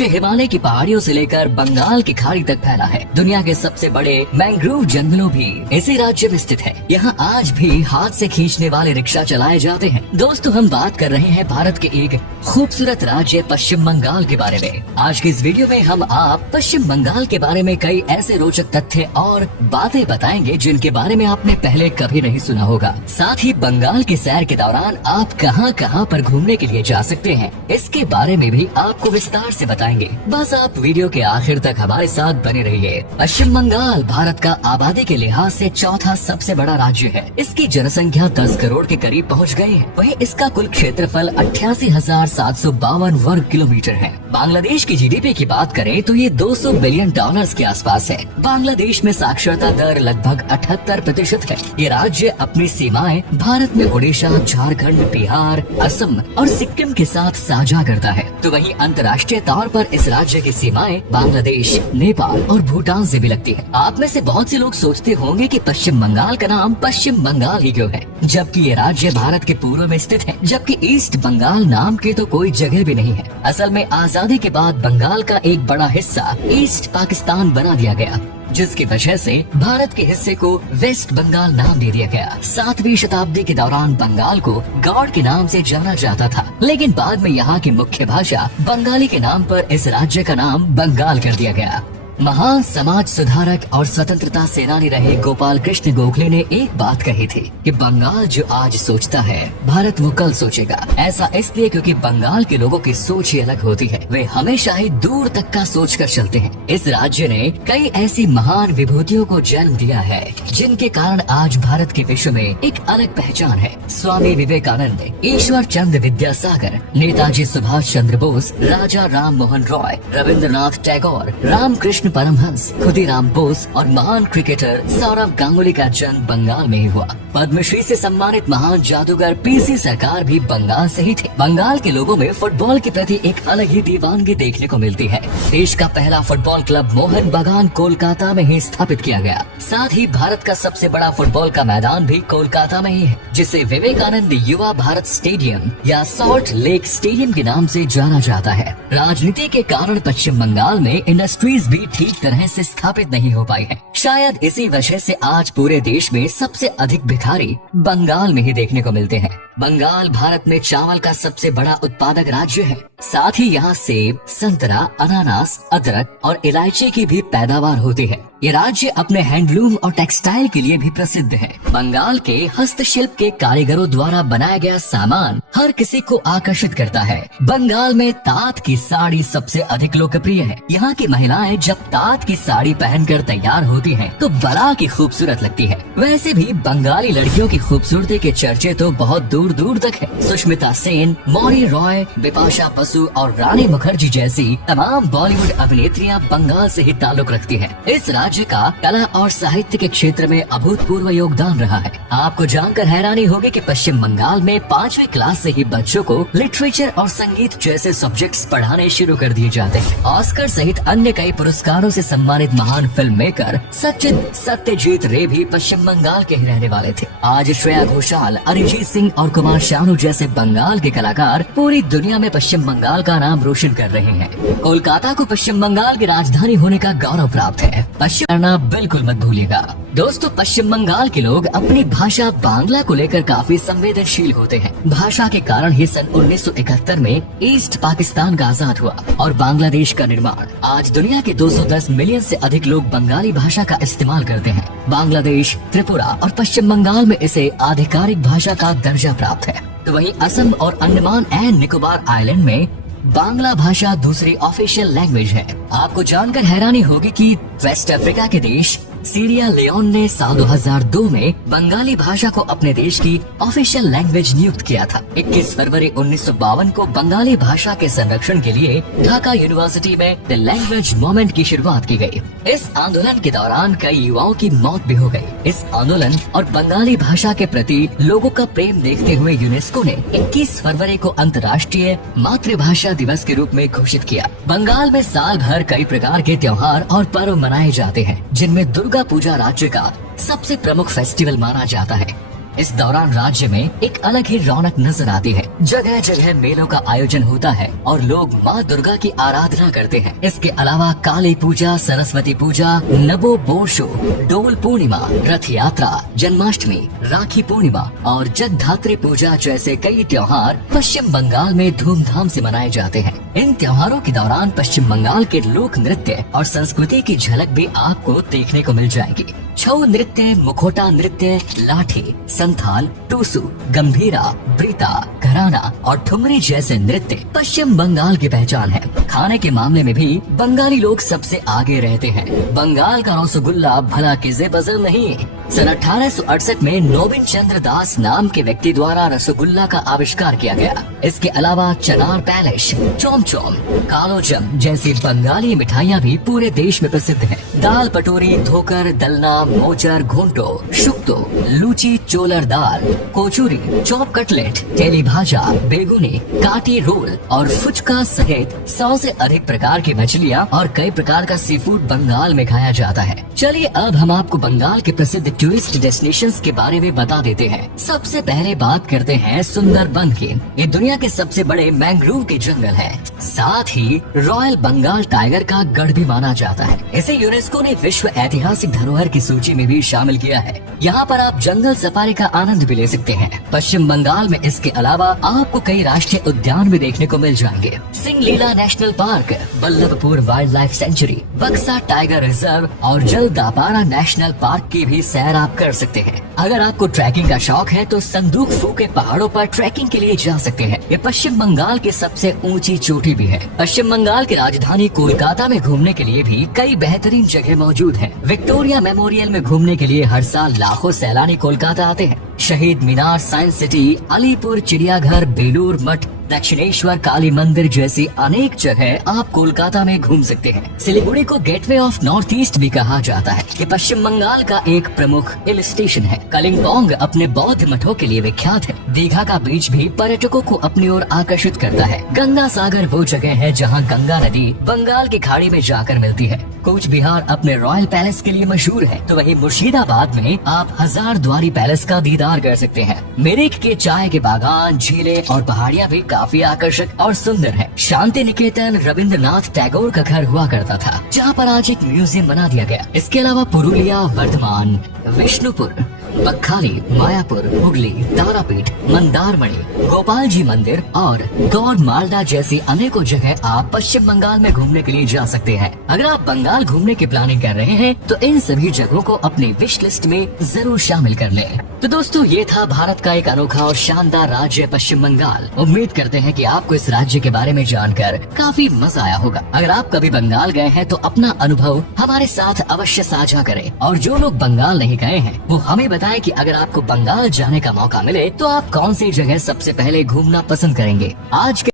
राज्य हिमालय की पहाड़ियों से लेकर बंगाल की खाड़ी तक फैला है। दुनिया के सबसे बड़े मैंग्रोव जंगलों भी इसी राज्य में स्थित है। यहाँ आज भी हाथ से खींचने वाले रिक्शा चलाए जाते हैं। दोस्तों, हम बात कर रहे हैं भारत के एक खूबसूरत राज्य पश्चिम बंगाल के बारे में। आज की इस वीडियो में हम आप पश्चिम बंगाल के बारे में कई ऐसे रोचक तथ्य और बातें बताएंगे जिनके बारे में आपने पहले कभी नहीं सुना होगा। साथ ही बंगाल की सैर के दौरान आप कहां कहां पर घूमने के लिए जा सकते हैं, इसके बारे में भी आपको विस्तार से बताएंगे। बस आप वीडियो के आखिर तक हमारे साथ बने रहिए। पश्चिम बंगाल भारत का आबादी के लिहाज से चौथा सबसे बड़ा राज्य है। इसकी जनसंख्या 10 करोड़ के करीब पहुंच गई है। वहीं इसका कुल क्षेत्रफल 88,752 वर्ग किलोमीटर है। बांग्लादेश की जीडीपी की बात करें तो ये 200 बिलियन डॉलर्स के आसपास है। बांग्लादेश में साक्षरता दर लगभग 78% है। ये राज्य अपनी सीमाएं भारत में उड़ीसा, झारखंड, बिहार, असम और सिक्किम के साथ साझा करता है। तो वहीं अंतर्राष्ट्रीय तौर पर इस राज्य की सीमाएं बांग्लादेश, नेपाल और भूटान से भी लगती है। आप में से बहुत से लोग सोचते होंगे कि पश्चिम बंगाल का नाम पश्चिम बंगाल ही क्यों है, जबकि ये राज्य भारत के पूर्व में स्थित है। जबकि ईस्ट बंगाल नाम की तो कोई जगह भी नहीं है। असल में आजादी के बाद बंगाल का एक बड़ा हिस्सा ईस्ट पाकिस्तान बना दिया गया, जिसकी वजह से भारत के हिस्से को वेस्ट बंगाल नाम दे दिया गया। 7वीं शताब्दी के दौरान बंगाल को गौड़ के नाम से जाना जाता था, लेकिन बाद में यहाँ की मुख्य भाषा बंगाली के नाम पर इस राज्य का नाम बंगाल कर दिया गया। महान समाज सुधारक और स्वतंत्रता सेनानी रहे गोपाल कृष्ण गोखले ने एक बात कही थी कि बंगाल जो आज सोचता है, भारत वो कल सोचेगा। ऐसा इसलिए क्योंकि बंगाल के लोगों की सोच ही अलग होती है। वे हमेशा ही दूर तक का सोच कर चलते हैं। इस राज्य ने कई ऐसी महान विभूतियों को जन्म दिया है, जिनके कारण आज भारत के विश्व में एक अलग पहचान है। स्वामी विवेकानंद, ईश्वर चंद्र विद्यासागर, नेताजी सुभाष चंद्र बोस, राजा राम मोहन रॉय, रविंद्रनाथ टैगोर, रामकृष्ण परमहंस, खुदीराम बोस और महान क्रिकेटर सौरव गांगुली का जन्म बंगाल में ही हुआ। पद्मश्री से सम्मानित महान जादूगर पीसी सरकार भी बंगाल से ही थे। बंगाल के लोगों में फुटबॉल के प्रति एक अलग ही दीवानगी देखने को मिलती है। देश का पहला फुटबॉल क्लब मोहन बागान कोलकाता में ही स्थापित किया गया। साथ ही भारत का सबसे बड़ा फुटबॉल का मैदान भी कोलकाता में ही है, जिसे विवेकानंद युवा भारत स्टेडियम या सॉल्ट लेक स्टेडियम के नाम से जाना जाता है। राजनीति के कारण पश्चिम बंगाल में इंडस्ट्रीज भी ठीक तरह से स्थापित नहीं हो पाई है। शायद इसी वजह से आज पूरे देश में सबसे अधिक भिखारी बंगाल में ही देखने को मिलते हैं। बंगाल भारत में चावल का सबसे बड़ा उत्पादक राज्य है। साथ ही यहाँ सेब, संतरा, अनानास, अदरक और इलायची की भी पैदावार होती है। ये राज्य अपने हैंडलूम और टेक्सटाइल के लिए भी प्रसिद्ध है। बंगाल के हस्तशिल्प के कारीगरों द्वारा बनाया गया सामान हर किसी को आकर्षित करता है। बंगाल में तात की साड़ी सबसे अधिक लोकप्रिय है। यहाँ की महिलाएं जब तात की साड़ी पहनकर तैयार होती हैं, तो बड़ा की खूबसूरत लगती है। वैसे भी बंगाली लड़कियों की खूबसूरती के चर्चे तो बहुत दूर दूर तक है। सुष्मिता सेन, मौरी रॉय, बिपाशा बसु और रानी मुखर्जी जैसी तमाम बॉलीवुड अभिनेत्रियां बंगाल से ही ताल्लुक रखती हैं। इस राज्य का कला और साहित्य के क्षेत्र में अभूतपूर्व योगदान रहा है। आपको जानकर हैरानी होगी कि पश्चिम बंगाल में 5वीं क्लास से ही बच्चों को लिटरेचर और संगीत जैसे सब्जेक्ट्स पढ़ाने शुरू कर दिए जाते हैं। ऑस्कर सहित अन्य कई पुरस्कारों से सम्मानित महान फिल्म मेकर सचिन सत्यजीत रे भी पश्चिम बंगाल के ही रहने वाले थे। आज श्रेया घोषाल, अरिजीत सिंह और कुमार शानू जैसे बंगाल के कलाकार पूरी दुनिया में पश्चिम बंगाल का नाम रोशन कर रहे हैं। कोलकाता को पश्चिम बंगाल की राजधानी होने का गौरव प्राप्त है। पश्चिम करना बिल्कुल मत भूलिएगा। दोस्तों, पश्चिम बंगाल के लोग अपनी भाषा बांग्ला को लेकर काफी संवेदनशील होते हैं। भाषा के कारण ही सन 1971 में ईस्ट पाकिस्तान का आजाद हुआ और बांग्लादेश का निर्माण। आज दुनिया के 210 मिलियन से अधिक लोग बंगाली भाषा का इस्तेमाल करते हैं। बांग्लादेश, त्रिपुरा और पश्चिम बंगाल में इसे आधिकारिक भाषा का दर्जा प्राप्त है। तो वहीं असम और अंडमान एंड निकोबार आइलैंड में बांग्ला भाषा दूसरी ऑफिशियल लैंग्वेज है। आपको जानकर हैरानी होगी कि वेस्ट अफ्रीका के देश सीरिया लियोन ने साल 2002 में बंगाली भाषा को अपने देश की ऑफिशियल लैंग्वेज नियुक्त किया था। 21 फरवरी 1952 को बंगाली भाषा के संरक्षण के लिए ढाका यूनिवर्सिटी में द लैंग्वेज मूवमेंट की शुरुआत की गई। इस आंदोलन के दौरान कई युवाओं की मौत भी हो गई। इस आंदोलन और बंगाली भाषा के प्रति लोगों का प्रेम देखते हुए यूनेस्को ने 21 फरवरी को अंतर्राष्ट्रीय मातृभाषा दिवस के रूप में घोषित किया। बंगाल में साल भर कई प्रकार के त्योहार और पर्व मनाए जाते हैं, जिनमें दुर्गा पूजा राज्य का सबसे प्रमुख फेस्टिवल माना जाता है। इस दौरान राज्य में एक अलग ही रौनक नजर आती है। जगह जगह मेलों का आयोजन होता है और लोग माँ दुर्गा की आराधना करते हैं। इसके अलावा काली पूजा, सरस्वती पूजा, नबो बोर्शो, डोल पूर्णिमा, रथ यात्रा, जन्माष्टमी, राखी पूर्णिमा और जगधात्री पूजा जैसे कई त्योहार पश्चिम बंगाल में धूमधाम से मनाए जाते हैं। इन त्योहारों के दौरान पश्चिम बंगाल के लोक नृत्य और संस्कृति की झलक भी आपको देखने को मिल जाएगी। छऊ नृत्य, मुखोटा नृत्य, लाठी, संथाल, टूसू, गंभीरा, ब्रीता, घराना और ठुमरी जैसे नृत्य पश्चिम बंगाल की पहचान है। खाने के मामले में भी बंगाली लोग सबसे आगे रहते हैं। बंगाल का रसगुल्ला भला किसे पसंद नहीं। सन 1868 में नोबिन चंद्र दास नाम के व्यक्ति द्वारा रसगुल्ला का आविष्कार किया गया। इसके अलावा चनार पैलेस, चोम चोम, कालोजम जैसी बंगाली मिठाइयाँ भी पूरे देश में प्रसिद्ध हैं। दाल पटोरी, धोकर, दलना, मोचर, घोंटो, शुक्तो, लूची, चोलर दाल, कोचूरी, चॉप कटलेट, तेली भाजा, बेगुनी, काटी रोल और फुचका सहित 100 से अधिक प्रकार की मछलियाँ और कई प्रकार का सी फूड बंगाल में खाया जाता है। चलिए अब हम आपको बंगाल के प्रसिद्ध टूरिस्ट डेस्टिनेशंस के बारे में बता देते हैं। सबसे पहले बात करते हैं सुंदरबन की। ये दुनिया के सबसे बड़े मैंग्रोव के जंगल है। साथ ही रॉयल बंगाल टाइगर का गढ़ भी माना जाता है। इसे यूनेस्को ने विश्व ऐतिहासिक धरोहर की सूची में भी शामिल किया है। यहाँ पर आप जंगल सफारी का आनंद भी ले सकते हैं। पश्चिम बंगाल में इसके अलावा आपको कई राष्ट्रीय उद्यान भी देखने को मिल जाएंगे। Singalila national park, Ballabhpur wild life sanctuary, बक्सा टाइगर रिजर्व और जलदापारा नेशनल पार्क की भी सैर आप कर सकते हैं। अगर आपको ट्रैकिंग का शौक है तो संदूक फू के पहाड़ों पर ट्रैकिंग के लिए जा सकते हैं। ये पश्चिम बंगाल की सबसे ऊंची चोटी भी है। पश्चिम बंगाल की राजधानी कोलकाता में घूमने के लिए भी कई बेहतरीन जगह मौजूद हैं। विक्टोरिया मेमोरियल में घूमने के लिए हर साल लाखों सैलानी कोलकाता आते हैं। शहीद मीनार, साइंस सिटी, अलीपुर चिड़ियाघर, बेलूर मठ, दक्षिणेश्वर काली मंदिर जैसी अनेक जगह आप कोलकाता में घूम सकते हैं। सिलीगुड़ी को गेटवे ऑफ नॉर्थ ईस्ट भी कहा जाता है। ये पश्चिम बंगाल का एक प्रमुख हिल स्टेशन है। कलिम्पोंग अपने बौद्ध मठों के लिए विख्यात है। दीघा का बीच भी पर्यटकों को अपनी ओर आकर्षित करता है। गंगा सागर वो जगह है जहाँ गंगा नदी बंगाल की खाड़ी में जाकर मिलती है। कूच बिहार अपने रॉयल पैलेस के लिए मशहूर है, तो वहीं मुर्शिदाबाद में आप हजार द्वारी पैलेस का दीदार कर सकते हैं। मेरिक के चाय के बागान, झीलें और पहाड़ियाँ भी काफी आकर्षक और सुंदर है। शांति निकेतन रविंद्रनाथ टैगोर का घर हुआ करता था, जहाँ पर आज एक म्यूजियम बना दिया गया। इसके अलावा पुरुलिया, वर्धमान, विष्णुपुर, बक्खाली, मायापुर, हुगली, तारापीठ, मंदारमणि, गोपाल जी मंदिर और गौड़ मालदा जैसी अनेकों जगह आप पश्चिम बंगाल में घूमने के लिए जा सकते हैं। अगर आप बंगाल घूमने की प्लानिंग कर रहे हैं तो इन सभी जगहों को अपनी विश लिस्ट में जरूर शामिल कर लें। तो दोस्तों, ये था भारत का एक अनोखा और शानदार राज्य पश्चिम बंगाल। उम्मीद करते हैं कि आपको इस राज्य के बारे में जानकर काफी मजा आया होगा। अगर आप कभी बंगाल गए हैं तो अपना अनुभव हमारे साथ अवश्य साझा करें, और जो लोग बंगाल नहीं गए हैं वो हमें बताएं कि अगर आपको बंगाल जाने का मौका मिले तो आप कौन सी जगह सबसे पहले घूमना पसंद करेंगे। आज के